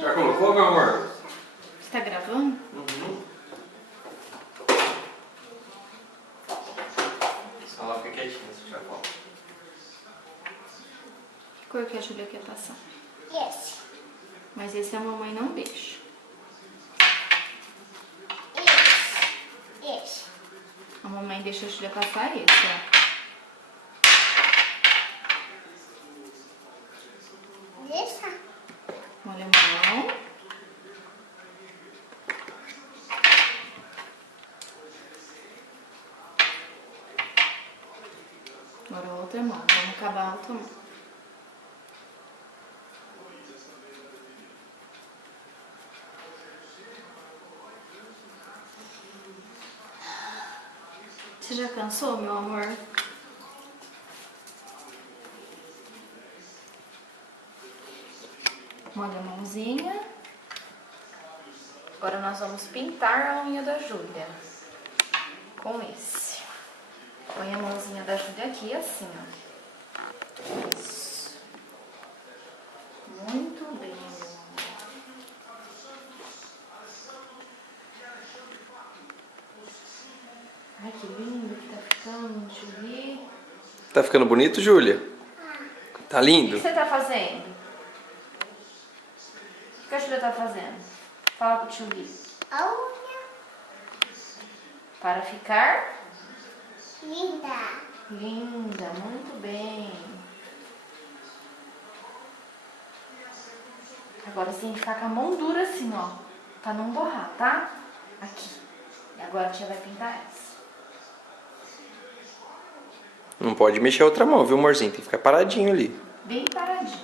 Já colocou, meu amor? Você tá gravando? Uhum. Só ela fica quietinha se tiver foto. Que cor que a Júlia quer passar? Esse. Mas esse a mamãe não deixa. Esse. A mamãe deixa a Júlia passar esse, ó. Deixa. Molha a mão. Agora a outra mão. Vamos acabar a outra mão. Você já cansou, meu amor? Molha a mãozinha. Agora nós vamos pintar a unha da Júlia. Com esse. Põe a mãozinha da Júlia aqui, assim, ó. Isso. Muito bem, meu amor. Ai, que lindo que tá ficando, deixa eu ver. Tá ficando bonito, Júlia? Tá O que lindo? você tá fazendo? O que a Júlia tá fazendo? Fala pro tio Gui. A unha. Para ficar Linda. linda, muito bem. Agora você tem que ficar com a mão dura assim, ó. Pra não borrar, tá? Aqui. E agora a tia vai pintar essa. Não pode mexer a outra mão, viu, amorzinho? Tem que ficar paradinho ali. Bem paradinho.